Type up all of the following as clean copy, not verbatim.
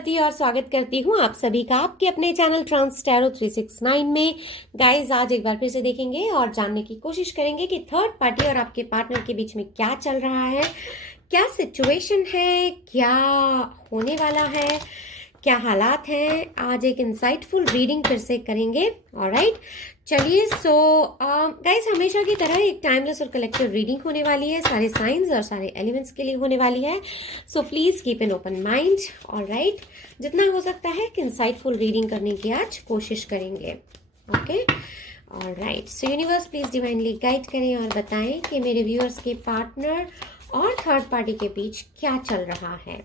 प्रकृति और स्वागत करती हूँ आप सभी का आपके अपने चैनल ट्रांस टैरो 369 में। गाइस, आज एक बार फिर से देखेंगे और जानने की कोशिश करेंगे कि थर्ड पार्टी और आपके पार्टनर के बीच में क्या चल रहा है, क्या सिचुएशन है, क्या होने वाला है, क्या हालात हैं। आज एक इंसाइटफुल रीडिंग फिर से करेंगे। ऑलराइट, चलिए। सो गाइस, हमेशा की तरह एक टाइमलेस और कलेक्टिव रीडिंग होने वाली है, सारे साइंस और सारे एलिमेंट्स के लिए होने वाली है। So please keep an open mind. Alright, जितना हो सकता है कि इंसाइटफुल रीडिंग करने की आज कोशिश करेंगे। Okay, alright. So universe please divinely guide करें और बताएं कि मेरे व्यूअर्स के पार्टनर और थर्ड पार्टी के बीच क्या चल रहा है।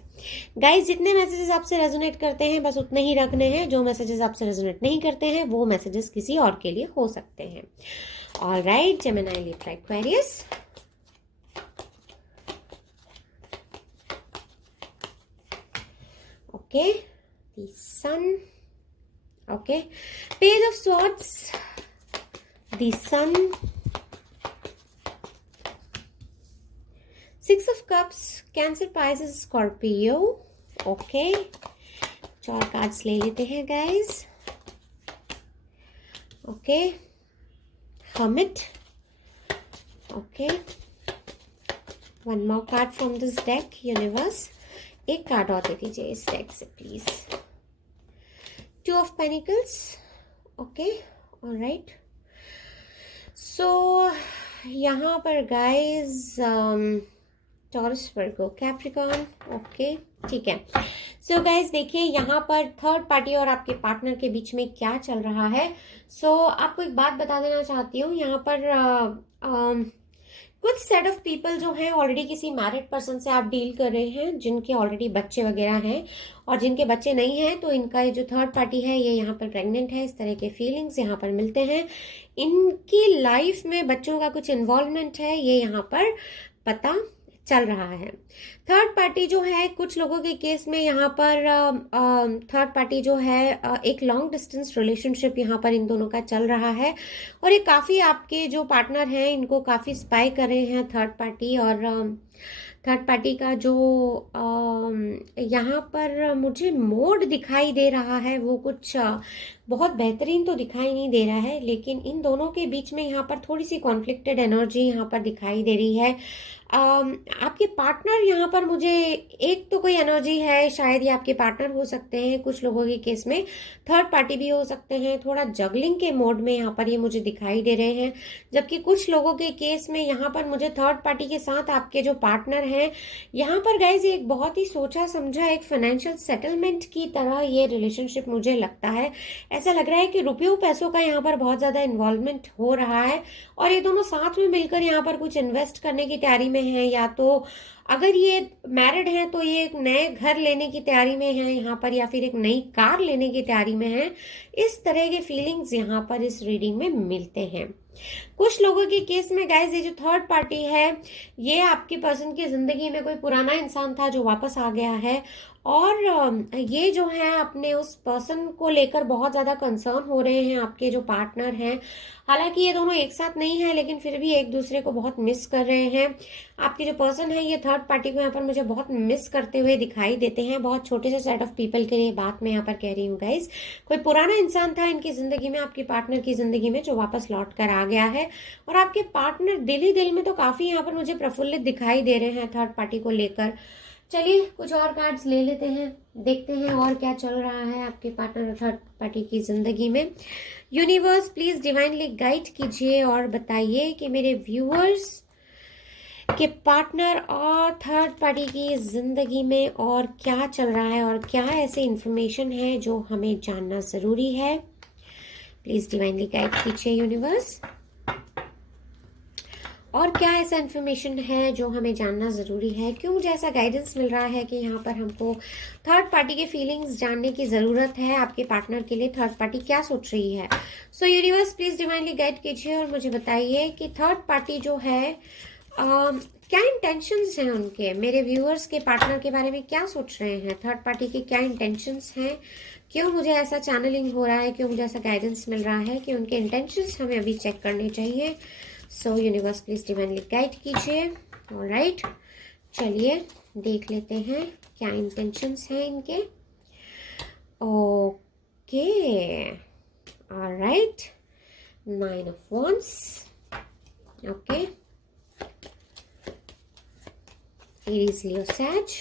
गाइस, जितने मैसेजेस आपसे रेजोनेट करते हैं बस उतने ही रखने हैं। जो मैसेजेस आपसे रेजोनेट नहीं करते हैं वो मैसेजेस किसी और के लिए हो सकते हैं। Alright, Gemini, Libra, Aquarius. Okay, the Sun. Okay, page of swords, the Sun, six of cups, Cancer, Pisces, Scorpio. Okay, चार कार्ड्स ले लेते हैं guys. Okay, Hermit. Okay, one more card from this deck. Universe, एक card और दे दीजिए इस deck से please. Two of pentacles. Okay, alright. So यहाँ पर guys Taurus, Virgo, Capricorn. Okay, ठीक है। सो गाइज, देखिए यहाँ पर थर्ड पार्टी और आपके पार्टनर के बीच में क्या चल रहा है। सो आपको एक बात बता देना चाहती हूँ, यहाँ पर कुछ सेट ऑफ पीपल जो हैं ऑलरेडी किसी मैरिड पर्सन से आप डील कर रहे हैं, जिनके ऑलरेडी बच्चे वगैरह हैं, और जिनके बच्चे नहीं हैं तो इनका ये जो थर्ड पार्टी है ये यहाँ पर प्रेग्नेंट है। इस तरह के फीलिंग्स यहाँ पर मिलते हैं। इनकी लाइफ में बच्चों का कुछ इन्वॉल्वमेंट है, ये यहाँ पर पता चल रहा है। थर्ड पार्टी जो है, कुछ लोगों के केस में यहाँ पर थर्ड पार्टी जो है एक लॉन्ग डिस्टेंस रिलेशनशिप यहाँ पर इन दोनों का चल रहा है, और ये काफ़ी आपके जो पार्टनर हैं इनको काफ़ी स्पाई कर रहे हैं थर्ड पार्टी। और थर्ड पार्टी का जो यहाँ पर मुझे मोड दिखाई दे रहा है वो कुछ बहुत बेहतरीन तो दिखाई नहीं दे रहा है, लेकिन इन दोनों के बीच में यहाँ पर थोड़ी सी कॉन्फ्लिक्टेड एनर्जी यहाँ पर दिखाई दे रही है। आपके पार्टनर यहाँ पर मुझे एक तो कोई एनर्जी है, शायद ये आपके पार्टनर हो सकते हैं, कुछ लोगों के केस में थर्ड पार्टी भी हो सकते हैं। थोड़ा जगलिंग के मोड में यहाँ पर ये मुझे दिखाई दे रहे हैं, जबकि कुछ लोगों के केस में यहाँ पर मुझे थर्ड पार्टी के साथ आपके जो पार्टनर हैं यहाँ पर गाइज एक बहुत ही सोचा समझा एक फाइनेंशियल सेटलमेंट की तरह ये रिलेशनशिप मुझे लगता है। ऐसा लग रहा है कि रुपयों पैसों का यहाँ पर बहुत ज्यादा इन्वॉल्वमेंट हो रहा है, और ये दोनों साथ में मिलकर यहाँ पर कुछ इन्वेस्ट करने की तैयारी में हैं, या तो अगर ये मैरिड हैं तो ये एक नए घर लेने की तैयारी में है यहाँ पर, या फिर एक नई कार लेने की तैयारी में है। इस तरह के फीलिंग्स यहाँ पर इस रीडिंग में मिलते हैं। कुछ लोगों के केस में गाइज ये जो थर्ड पार्टी है ये आपके पर्सन की जिंदगी में कोई पुराना इंसान था जो वापस आ गया है, और ये जो है अपने उस पर्सन को लेकर बहुत ज्यादा कंसर्न हो रहे हैं आपके जो पार्टनर हैं। हालांकि ये दोनों एक साथ नहीं है लेकिन फिर भी एक दूसरे को बहुत मिस कर रहे हैं। आपके जो पर्सन है ये थर्ड पार्टी को यहाँ पर मुझे बहुत मिस करते हुए दिखाई देते हैं। बहुत छोटे से सेट ऑफ पीपल के लिए बात मैं यहाँ पर कह रही हूँ गाइज। कोई पुराना इंसान था इनकी जिंदगी में, आपके पार्टनर की जिंदगी में, जो वापस लौट कर आ गया है, और आपके पार्टनर दिल ही दिल में तो काफी यहाँ पर मुझे प्रफुल्लित दिखाई दे रहे हैं थर्ड पार्टी को लेकर। चलिए कुछ और कार्ड्स ले लेते हैं, देखते हैं और क्या चल रहा है आपके पार्टनर और थर्ड पार्टी की जिंदगी में। यूनिवर्स प्लीज डिवाइनली गाइड कीजिए और बताइए कि मेरे व्यूअर्स के पार्टनर और थर्ड पार्टी की जिंदगी में और क्या चल रहा है, और क्या ऐसे इंफॉर्मेशन है जो हमें जानना जरूरी है। प्लीज डिवाइनली गाइड कीजिए यूनिवर्स, और क्या ऐसा इन्फॉर्मेशन है जो हमें जानना ज़रूरी है। क्यों मुझे ऐसा गाइडेंस मिल रहा है कि यहाँ पर हमको थर्ड पार्टी के फीलिंग्स जानने की ज़रूरत है। आपके पार्टनर के लिए थर्ड पार्टी क्या सोच रही है। सो यूनिवर्स प्लीज़ डिवाइनली गाइड कीजिए और मुझे बताइए कि थर्ड पार्टी जो है क्या इंटेंशंस हैं उनके, मेरे व्यूअर्स के पार्टनर के बारे में क्या सोच रहे हैं, थर्ड पार्टी के क्या इंटेंशंस हैं। क्यों मुझे ऐसा चैनलिंग हो रहा है, क्यों मुझे ऐसा गाइडेंस मिल रहा है कि उनके इंटेंशंस हमें अभी चेक करने चाहिए। सो यूनिवर्स प्लीज डिवाइनली गाइड कीजिए। ऑलराइट, चलिए देख लेते हैं क्या इंटेंशंस हैं इनके। Okay, alright, 9 of Wands. Okay, Aries, Leo, Sag.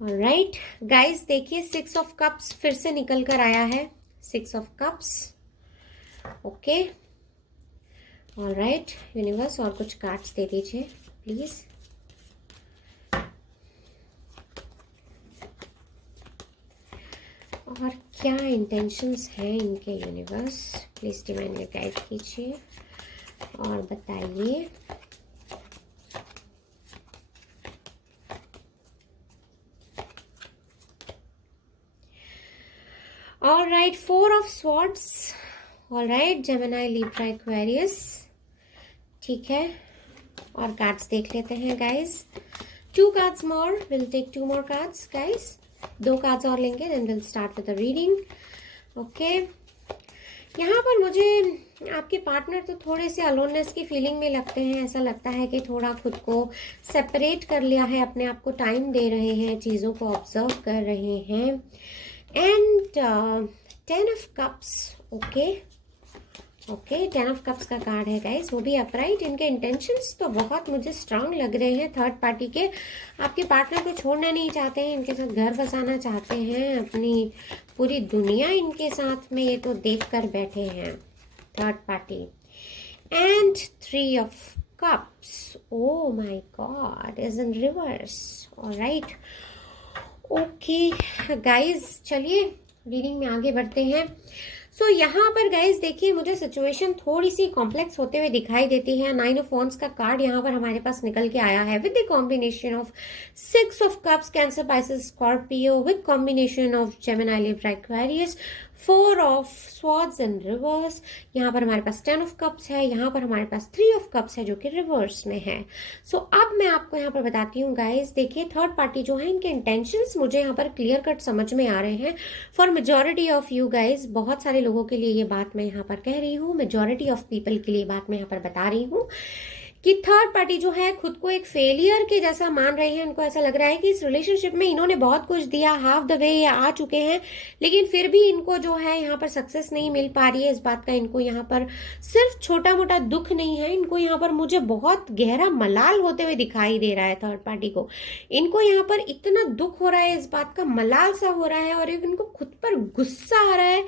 Alright guys, देखिए 6 of Cups फिर से निकल कर आया है. 6 of Cups. Okay, alright universe, और कुछ कार्ड्स दे दीजिए प्लीज. और क्या इंटेंशंस हैं इनके यूनिवर्स, प्लीज डिवाइनली गाइड कीजिए और बताइए. All right, 4 of Swords. All right, Gemini, Libra, Aquarius. ठीक है, और कार्ड्स देख लेते हैं guys. 2 cards more. We'll take 2 more cards, guys. 2 cards और लेंगे, then we'll start with the reading. Okay. यहाँ पर मुझे आपके पार्टनर तो थोड़े से अलोननेस की फीलिंग में लगते हैं. ऐसा लगता है कि थोड़ा खुद को सेपरेट कर लिया है, अपने आप को टाइम दे रहे हैं, चीज़ों को ऑब्जर्व कर रहे हैं. And 10 of Cups. Okay, 10 of Cups का कार्ड है गाइस, वो भी अपराइट. इनके इंटेंशंस तो बहुत मुझे स्ट्रांग लग रहे हैं. थर्ड पार्टी के आपके पार्टनर को छोड़ना नहीं चाहते हैं, इनके साथ घर बसाना चाहते हैं, अपनी पूरी दुनिया इनके साथ में ये तो देख कर बैठे हैं third party. And 3 of Cups. Oh my god, is in reverse. Alright, okay guys, चलिए रीडिंग में आगे बढ़ते हैं. सो यहाँ पर गाइज देखिए, मुझे सिचुएशन थोड़ी सी कॉम्प्लेक्स होते हुए दिखाई देती है. 9 of Wands का कार्ड यहाँ पर हमारे पास निकल के आया है with the combination of 6 of Cups, cancer, Pisces, Scorpio, with combination of Gemini, Libra, Aquarius, 4 of Swords in reverse. यहाँ पर हमारे पास 10 of Cups है, यहाँ पर हमारे पास 3 of Cups है जो कि रिवर्स में है. सो अब मैं आपको यहाँ पर बताती हूँ गाइज, देखिए थर्ड पार्टी जो है, इनके इंटेंशंस मुझे यहाँ पर क्लियर कट समझ में आ रहे हैं. For majority of you guys, बहुत सारे लोगों के लिए ये बात मैं यहाँ पर कह रही हूँ, मेजॉरिटी ऑफ पीपल के लिए बात मैं यहाँ पर बता रही हूँ कि थर्ड पार्टी जो है खुद को एक फेलियर के जैसा मान रहे हैं. उनको ऐसा लग रहा है कि इस रिलेशनशिप में इन्होंने बहुत कुछ दिया, हाफ द वे ये आ चुके हैं, लेकिन फिर भी इनको जो है यहाँ पर सक्सेस नहीं मिल पा रही है. इस बात का इनको यहाँ पर सिर्फ छोटा मोटा दुख नहीं है, इनको यहाँ पर मुझे बहुत गहरा मलाल होते हुए दिखाई दे रहा है. थर्ड पार्टी को इनको यहाँ पर इतना दुख हो रहा है, इस बात का मलाल सा हो रहा है, और इनको खुद पर गुस्सा आ रहा है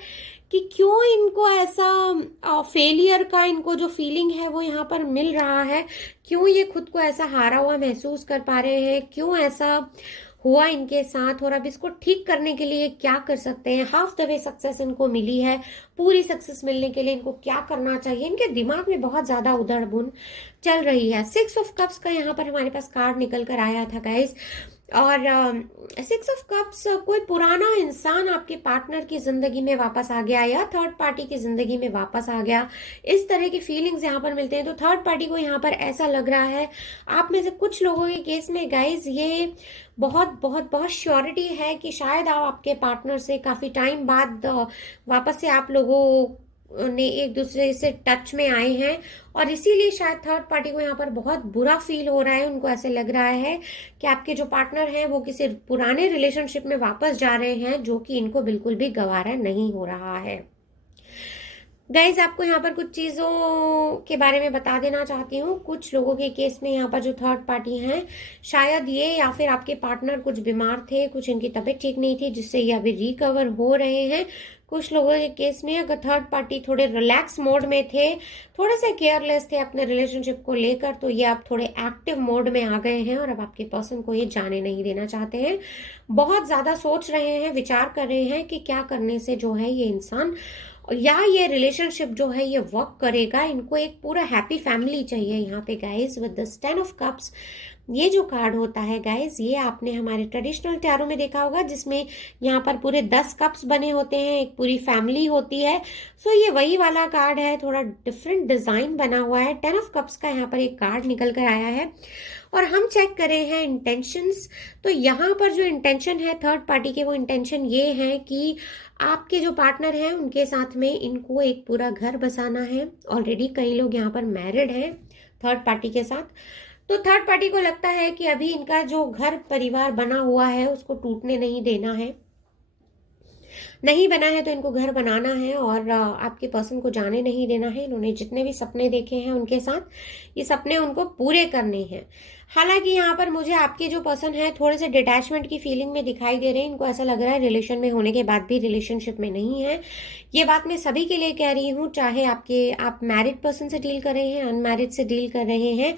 कि क्यों इनको ऐसा फेलियर का इनको जो फीलिंग है वो यहाँ पर मिल रहा है, क्यों ये खुद को ऐसा हारा हुआ महसूस कर पा रहे हैं, क्यों ऐसा हुआ इनके साथ, और अब इसको ठीक करने के लिए क्या कर सकते हैं. हाफ द वे सक्सेस इनको मिली है, पूरी सक्सेस मिलने के लिए इनको क्या करना चाहिए, इनके दिमाग में बहुत ज्यादा उधड़ बुन चल रही है. 6 of Cups का यहाँ पर हमारे पास कार्ड निकल कर आया था गाइस, और 6 of Cups कोई पुराना इंसान आपके पार्टनर की जिंदगी में वापस आ गया या थर्ड पार्टी की जिंदगी में वापस आ गया, इस तरह की फीलिंग्स यहाँ पर मिलते हैं. तो थर्ड पार्टी को यहाँ पर ऐसा लग रहा है, आप में से कुछ लोगों के केस में गाइज ये बहुत बहुत बहुत श्योरिटी है कि शायद आप आपके पार्टनर से काफी टाइम बाद वापस से आप लोगों ने एक दूसरे से टच में आए हैं, और इसीलिए शायद थर्ड पार्टी को यहाँ पर बहुत बुरा फील हो रहा है. उनको ऐसे लग रहा है कि आपके जो पार्टनर हैं वो किसी पुराने रिलेशनशिप में वापस जा रहे हैं, जो कि इनको बिल्कुल भी गवारा नहीं हो रहा है. गाइज, आपको यहाँ पर कुछ चीज़ों के बारे में बता देना चाहती हूँ. कुछ लोगों के केस में यहाँ पर जो थर्ड पार्टी हैं, शायद ये या फिर आपके पार्टनर कुछ बीमार थे, कुछ इनकी तबीयत ठीक नहीं थी, जिससे ये अभी रिकवर हो रहे हैं. कुछ लोगों के केस में अगर थर्ड पार्टी थोड़े रिलैक्स मोड में थे, थोड़े से केयरलेस थे अपने रिलेशनशिप को लेकर, तो ये अब थोड़े एक्टिव मोड में आ गए हैं और अब आपके पर्सन को ये जाने नहीं देना चाहते हैं. बहुत ज्यादा सोच रहे हैं, विचार कर रहे हैं कि क्या करने से जो है ये इंसान या ये रिलेशनशिप जो है ये वर्क करेगा. इनको एक पूरा हैप्पी फैमिली चाहिए यहाँ पे guys. With the 10 of Cups, ये जो कार्ड होता है गाइज, ये आपने हमारे ट्रेडिशनल टैरो में देखा होगा, जिसमें यहाँ पर पूरे 10 कप्स बने होते हैं, एक पूरी फैमिली होती है. सो ये वही वाला कार्ड है, थोड़ा डिफरेंट डिजाइन बना हुआ है. 10 of Cups का यहाँ पर एक कार्ड निकल कर आया है, और हम चेक कर रहे हैं इंटेंशंस। तो यहाँ पर जो इंटेंशन है थर्ड पार्टी के, वो इंटेंशन ये है कि आपके जो पार्टनर हैं उनके साथ में इनको एक पूरा घर बसाना है। ऑलरेडी कई लोग यहाँ पर मैरिड हैं थर्ड पार्टी के साथ। तो थर्ड पार्टी को लगता है कि अभी इनका जो घर परिवार बना हुआ है उसको टूटने नहीं देना है, नहीं बना है तो इनको घर बनाना है और आपके पर्सन को जाने नहीं देना है। इन्होंने जितने भी सपने देखे हैं उनके साथ, ये सपने उनको पूरे करने हैं। हालांकि यहाँ पर मुझे आपके जो पर्सन है थोड़े से डिटैचमेंट की फीलिंग में दिखाई दे रहे हैं। इनको ऐसा लग रहा है रिलेशन में होने के बाद भी रिलेशनशिप में नहीं है। ये बात मैं सभी के लिए कह रही हूँ, चाहे आप मैरिड पर्सन से डील कर रहे हैं, अनमैरिड से डील कर रहे हैं,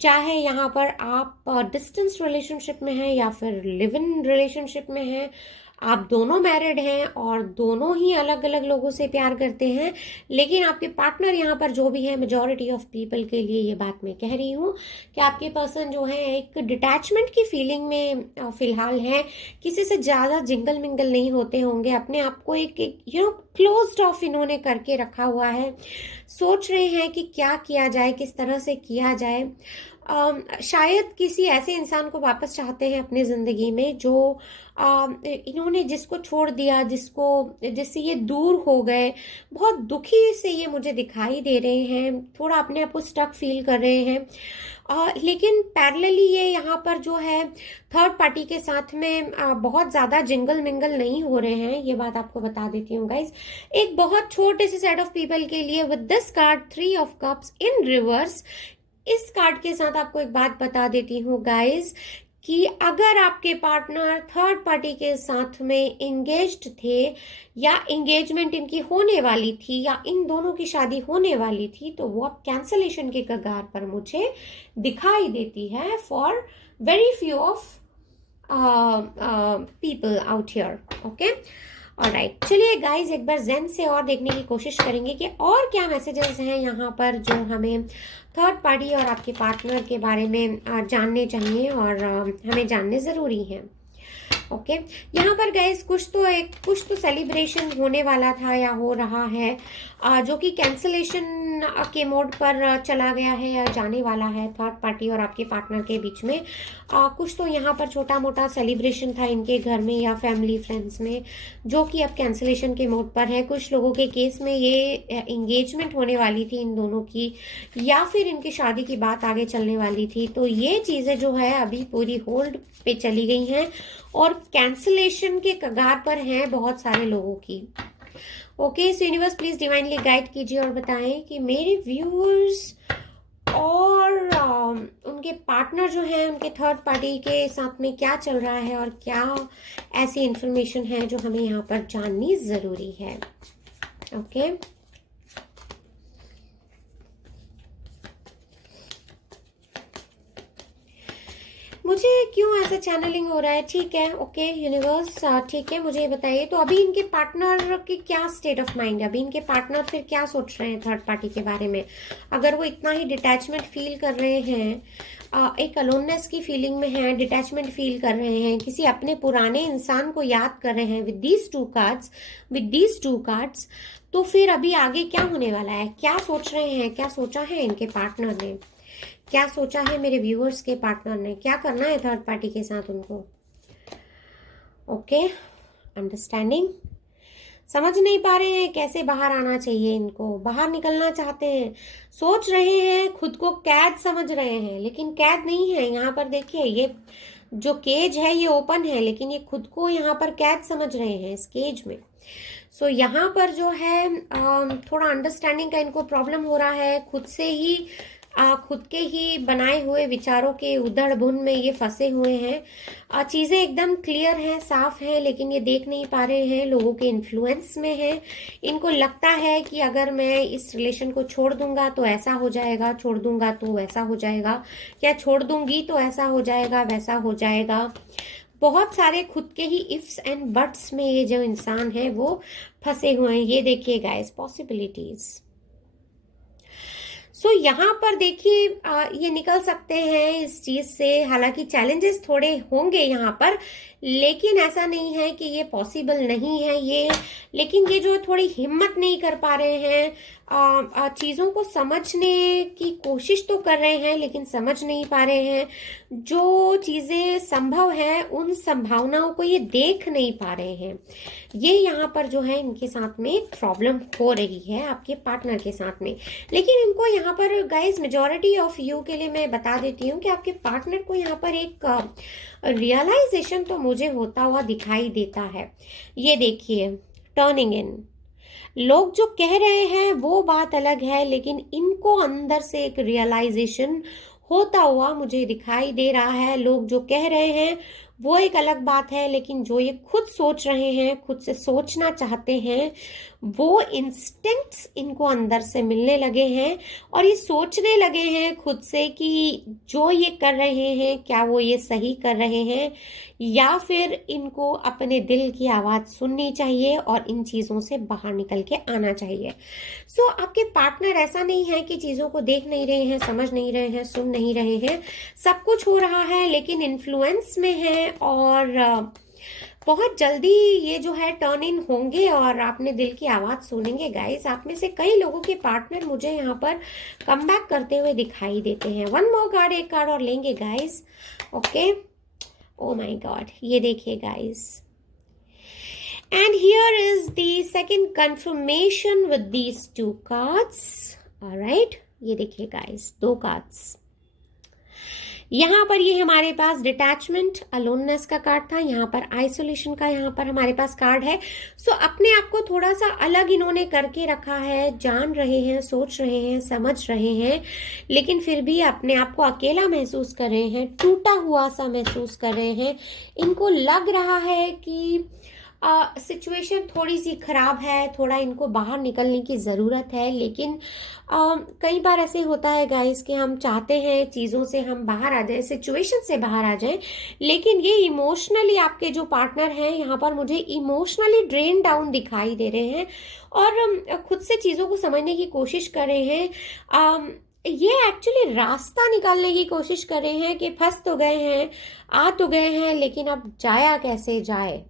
चाहे यहाँ पर आप डिस्टेंस रिलेशनशिप में हैं या फिर लिव इन रिलेशनशिप में हैं, आप दोनों मैरिड हैं और दोनों ही अलग अलग लोगों से प्यार करते हैं, लेकिन आपके पार्टनर यहाँ पर जो भी है, मेजॉरिटी ऑफ पीपल के लिए ये बात मैं कह रही हूँ कि आपके पर्सन जो है एक डिटैचमेंट की फीलिंग में फिलहाल है। किसी से ज़्यादा जिंगल मिंगल नहीं होते होंगे, अपने आप को एक क्लोज्ड ऑफ इन्होंने करके रखा हुआ है। सोच रहे हैं कि क्या किया जाए, किस तरह से किया जाए। शायद किसी ऐसे इंसान को वापस चाहते हैं अपनी ज़िंदगी में जो इन्होंने जिसको छोड़ दिया, जिससे ये दूर हो गए। बहुत दुखी से ये मुझे दिखाई दे रहे हैं, थोड़ा अपने आप को स्टक फील कर रहे हैं। लेकिन पैरेलली ये यहाँ पर जो है थर्ड पार्टी के साथ में बहुत ज़्यादा जिंगल मिंगल नहीं हो रहे हैं। ये बात आपको बता देती हूँ गाइज। एक बहुत छोटे से सेट ऑफ पीपल के लिए with this card 3 of cups in reverse, इस कार्ड के साथ आपको एक बात बता देती हूँ गाइज कि अगर आपके पार्टनर थर्ड पार्टी के साथ में एंगेज्ड थे या एंगेजमेंट इनकी होने वाली थी या इन दोनों की शादी होने वाली थी, तो वो अब कैंसलेशन के कगार पर मुझे दिखाई देती है for very few of people out here. Okay, alright, चलिए गाइज एक बार जेन से और देखने की कोशिश करेंगे कि और क्या मैसेजेस हैं यहाँ पर जो हमें थर्ड पार्टी और आपके पार्टनर के बारे में जानने चाहिए और हमें जानने ज़रूरी हैं। ओके, यहाँ पर गाइज कुछ तो सेलिब्रेशन होने वाला था या हो रहा है जो कि कैंसलेशन के मोड पर चला गया है या जाने वाला है थर्ड पार्टी और आपके पार्टनर के बीच में। कुछ तो यहाँ पर छोटा मोटा सेलिब्रेशन था इनके घर में या फैमिली फ्रेंड्स में, जो कि अब कैंसलेशन के मोड पर है। कुछ लोगों के केस में ये एंगेजमेंट होने वाली थी इन दोनों की, या फिर इनकी शादी की बात आगे चलने वाली थी। तो ये चीज़ें जो है अभी पूरी होल्ड पे चली गई हैं और कैंसलेशन के कगार पर हैं बहुत सारे लोगों की। Okay, so universe please divinely guide कीजिए और बताएं कि मेरे व्यूअर्स और उनके पार्टनर जो हैं उनके थर्ड पार्टी के साथ में क्या चल रहा है और क्या ऐसी इंफॉर्मेशन है जो हमें यहाँ पर जाननी ज़रूरी है। ओके, मुझे क्यों ऐसा चैनलिंग हो रहा है? ठीक है, ओके यूनिवर्स, ठीक है, मुझे ये बताइए तो अभी इनके पार्टनर की क्या स्टेट ऑफ माइंड है? अभी इनके पार्टनर फिर क्या सोच रहे हैं थर्ड पार्टी के बारे में? अगर वो इतना ही डिटैचमेंट फील कर रहे हैं, एक अलोननेस की फीलिंग में हैं, डिटैचमेंट फील कर रहे हैं, किसी अपने पुराने इंसान को याद कर रहे हैं विद दीज टू कार्ड्स, तो फिर अभी आगे क्या होने वाला है? क्या सोच रहे हैं, क्या सोचा है इनके पार्टनर ने, क्या सोचा है मेरे व्यूअर्स के पार्टनर ने, क्या करना है थर्ड पार्टी के साथ उनको? ओके, अंडरस्टैंडिंग, समझ नहीं पा रहे हैं कैसे बाहर आना चाहिए इनको, बाहर निकलना चाहते हैं, सोच रहे हैं, खुद को कैद समझ रहे हैं, लेकिन कैद नहीं है। यहाँ पर देखिए ये जो केज है ये ओपन है, लेकिन ये खुद को यहाँ पर कैद समझ रहे हैं इस केज में। सो यहाँ पर जो है थोड़ा अंडरस्टैंडिंग का इनको प्रॉब्लम हो रहा है, खुद के ही बनाए हुए विचारों के उधड़ बुन में ये फंसे हुए हैं। चीज़ें एकदम क्लियर हैं, साफ हैं, लेकिन ये देख नहीं पा रहे हैं, लोगों के इन्फ्लुएंस में हैं। इनको लगता है कि अगर मैं इस रिलेशन को छोड़ दूंगा तो ऐसा हो जाएगा, छोड़ दूंगा तो वैसा हो जाएगा, या छोड़ दूंगी तो ऐसा हो जाएगा, वैसा हो जाएगा। बहुत सारे खुद के ही इफ्स एंड बट्स में ये जो इंसान है वो फंसे हुए हैं। ये देखिए गाइस, पॉसिबिलिटीज। सो यहाँ पर देखिए ये निकल सकते हैं इस चीज़ से। हालांकि चैलेंजेस थोड़े होंगे यहाँ पर, लेकिन ऐसा नहीं है कि ये पॉसिबल नहीं है ये। लेकिन ये जो थोड़ी हिम्मत नहीं कर पा रहे हैं, चीज़ों को समझने की कोशिश तो कर रहे हैं लेकिन समझ नहीं पा रहे हैं। जो चीज़ें संभव हैं उन संभावनाओं को ये देख नहीं पा रहे हैं। ये यहाँ पर जो है इनके साथ में प्रॉब्लम हो रही है आपके पार्टनर के साथ में। लेकिन इनको यहाँ पर गाइस मेजॉरिटी ऑफ यू के लिए मैं बता देती हूँ कि आपके पार्टनर को यहाँ पर एक रियलाइजेशन तो मुझे होता हुआ दिखाई देता है। ये देखिए, टर्निंग इन, लोग जो कह रहे हैं वो बात अलग है, लेकिन इनको अंदर से एक रियलाइजेशन होता हुआ मुझे दिखाई दे रहा है। लोग जो कह रहे हैं वो एक अलग बात है, लेकिन जो ये खुद सोच रहे हैं, खुद से सोचना चाहते हैं, वो इंस्टिंक्ट्स इनको अंदर से मिलने लगे हैं और ये सोचने लगे हैं खुद से कि जो ये कर रहे हैं क्या वो ये सही कर रहे हैं, या फिर इनको अपने दिल की आवाज़ सुननी चाहिए और इन चीज़ों से बाहर निकल के आना चाहिए। सो आपके पार्टनर ऐसा नहीं है कि चीज़ों को देख नहीं रहे हैं, समझ नहीं रहे हैं, सुन नहीं रहे हैं, सब कुछ हो रहा है, लेकिन इन्फ्लुएंस में है और बहुत जल्दी ये जो है टर्न इन होंगे और आपने दिल की आवाज़ सुनेंगे। गाइस, आप में से कई लोगों के पार्टनर मुझे यहाँ पर कम बैक करते हुए दिखाई देते हैं। वन मोर कार्ड, एक कार्ड और लेंगे guys. Okay, oh my God, ये देखिए guys, and here is the second confirmation with these two cards. All right, ये देखिए गाइस, दो कार्ड्स यहाँ पर, ये हमारे पास डिटैचमेंट, अलोननेस का कार्ड था, यहाँ पर आइसोलेशन का यहाँ पर हमारे पास कार्ड है। सो अपने आप को थोड़ा सा अलग इन्होंने करके रखा है, जान रहे हैं, सोच रहे हैं, समझ रहे हैं, लेकिन फिर भी अपने आप को अकेला महसूस कर रहे हैं, टूटा हुआ सा महसूस कर रहे हैं। इनको लग रहा है कि सिचुएशन थोड़ी सी खराब है, थोड़ा इनको बाहर निकलने की ज़रूरत है, लेकिन कई बार ऐसे होता है गाइस कि हम चाहते हैं चीज़ों से हम बाहर आ जाएं, सिचुएशन से बाहर आ जाएं, लेकिन ये इमोशनली आपके जो पार्टनर हैं यहाँ पर मुझे इमोशनली ड्रेन डाउन दिखाई दे रहे हैं और खुद से चीज़ों को समझने की कोशिश कर रहे हैं। ये एक्चुअली रास्ता निकालने की कोशिश कर रहे हैं कि फंस तो गए हैं, आ तो गए हैं, लेकिन अब जाया कैसे जाए।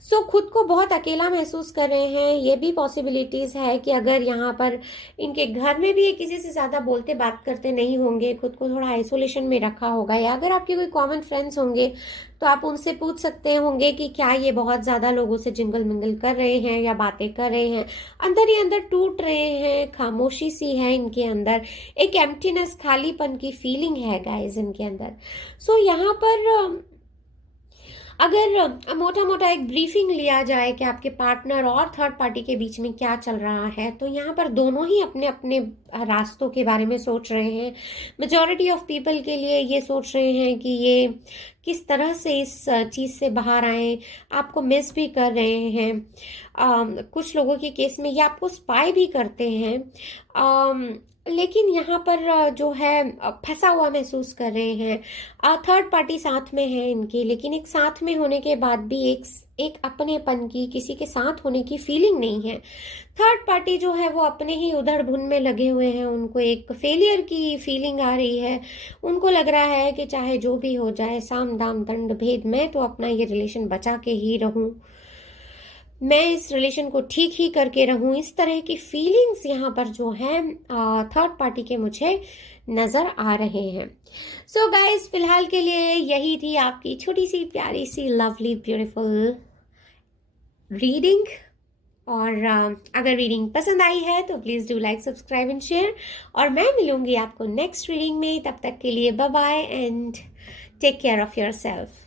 सो खुद को बहुत अकेला महसूस कर रहे हैं। ये भी पॉसिबिलिटीज़ है कि अगर यहाँ पर इनके घर में भी ये किसी से ज़्यादा बोलते बात करते नहीं होंगे, खुद को थोड़ा आइसोलेशन में रखा होगा, या अगर आपके कोई कॉमन फ्रेंड्स होंगे तो आप उनसे पूछ सकते होंगे कि क्या ये बहुत ज़्यादा लोगों से जिंगल मिंगल कर रहे हैं या बातें कर रहे हैं, अंदर ही अंदर टूट रहे हैं, खामोशी सी है इनके अंदर, एक एम्प्टीनेस, खालीपन की फीलिंग है गाइस इनके अंदर। सो यहाँ पर अगर मोटा मोटा एक ब्रीफिंग लिया जाए कि आपके पार्टनर और थर्ड पार्टी के बीच में क्या चल रहा है, तो यहाँ पर दोनों ही अपने अपने रास्तों के बारे में सोच रहे हैं। मेजॉरिटी ऑफ पीपल के लिए ये सोच रहे हैं कि ये किस तरह से इस चीज़ से बाहर आए, आपको मिस भी कर रहे हैं। कुछ लोगों के केस में ये आपको स्पाई भी करते हैं, लेकिन यहाँ पर जो है फंसा हुआ महसूस कर रहे हैं। थर्ड पार्टी साथ में है इनके, लेकिन एक साथ में होने के बाद भी एक अपनेपन की, किसी के साथ होने की फीलिंग नहीं है। थर्ड पार्टी जो है वो अपने ही उधड़ बुन में लगे हुए हैं, उनको एक फेलियर की फीलिंग आ रही है। उनको लग रहा है कि चाहे जो भी हो जाए, साम दाम दंड भेद, मैं तो अपना ये रिलेशन बचा के ही रहूं, मैं इस रिलेशन को ठीक ही करके रहूं। इस तरह की फीलिंग्स यहाँ पर जो है थर्ड पार्टी के मुझे नज़र आ रहे हैं। सो गाइस, फिलहाल के लिए यही थी आपकी छोटी सी प्यारी सी लवली ब्यूटीफुल रीडिंग। और अगर रीडिंग पसंद आई है तो please do like, subscribe and share, और मैं मिलूंगी आपको नेक्स्ट रीडिंग में। तब तक के लिए bye bye and take care of your self.